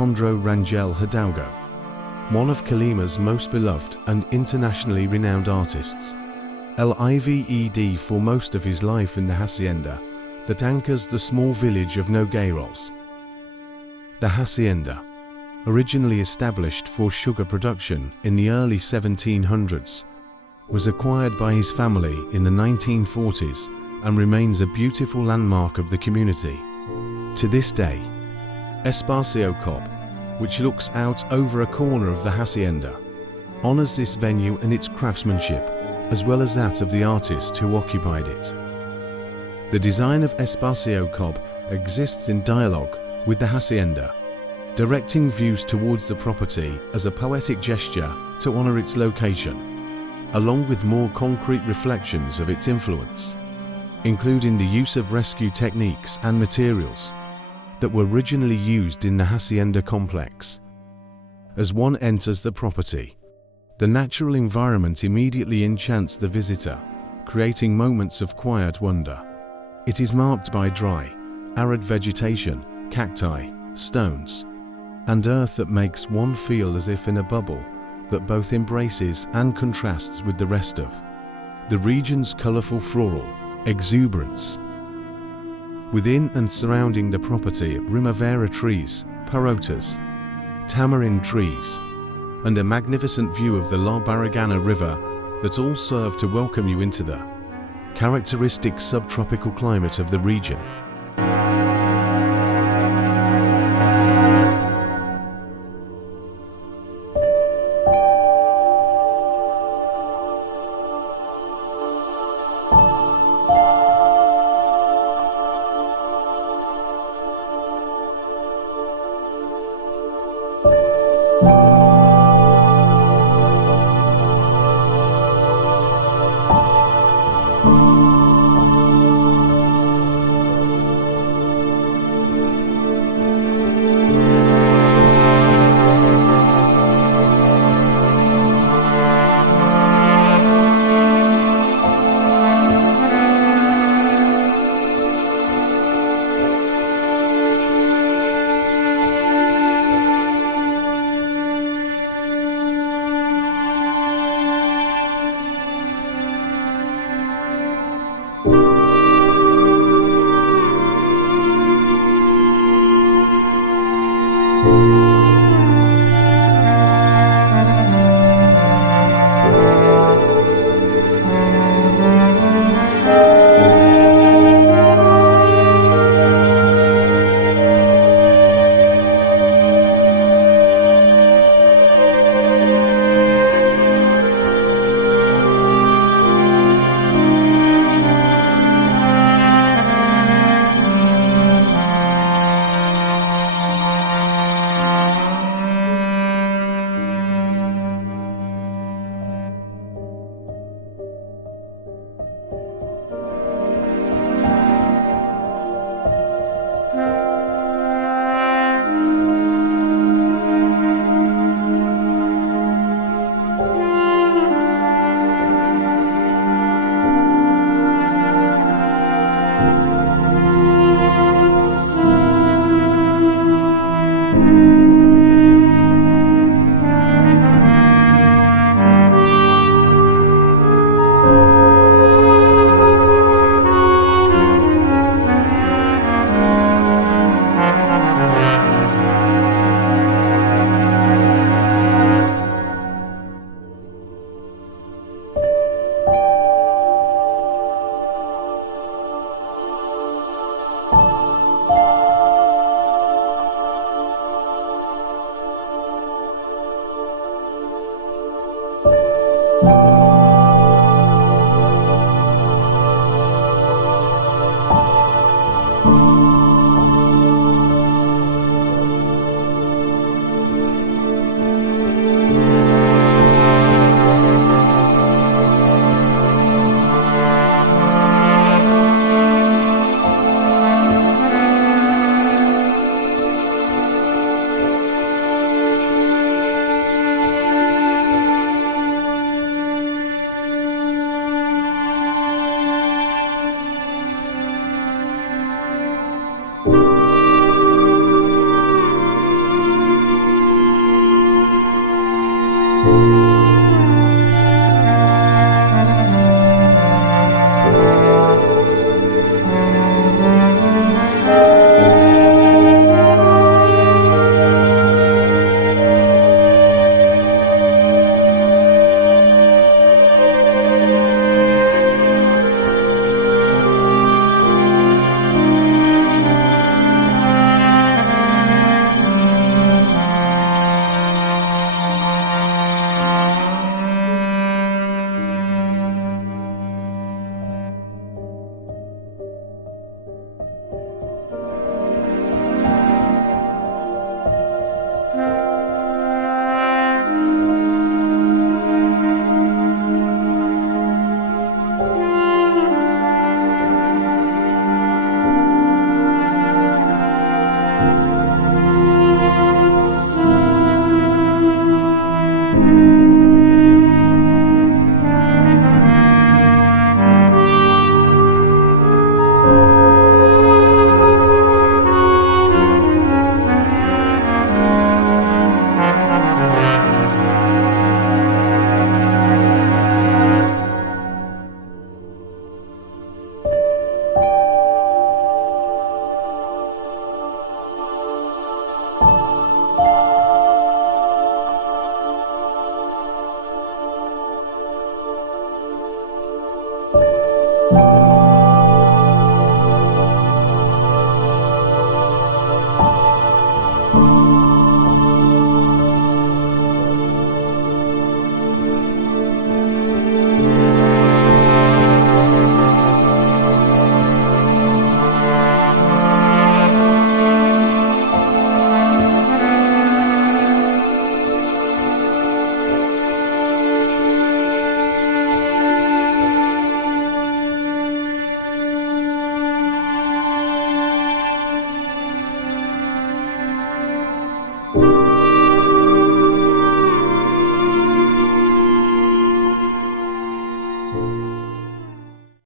Alejandro Rangel Hidalgo, one of Colima's most beloved and internationally renowned artists. Lived for most of his life in the hacienda that anchors the small village of Nogueiros. The hacienda, originally established for sugar production in the early 1700s, was acquired by his family in the 1940s and remains a beautiful landmark of the community. To this day, Espacio Cobb, which looks out over a corner of the hacienda, honors this venue and its craftsmanship, as well as that of the artist who occupied it. The design of Espacio Cobb exists in dialogue with the hacienda, directing views towards the property as a poetic gesture to honor its location, along with more concrete reflections of its influence, including the use of rescue techniques and materials that were originally used in the hacienda complex. As one enters the property, the natural environment immediately enchants the visitor, creating moments of quiet wonder. It is marked by dry, arid vegetation, cacti, stones, and earth that makes one feel as if in a bubble that both embraces and contrasts with the rest of the region's colorful floral exuberance. Within and surrounding the property are primavera trees, perotas, tamarind trees, and a magnificent view of the La Barragana River that all serve to welcome you into the characteristic subtropical climate of the region.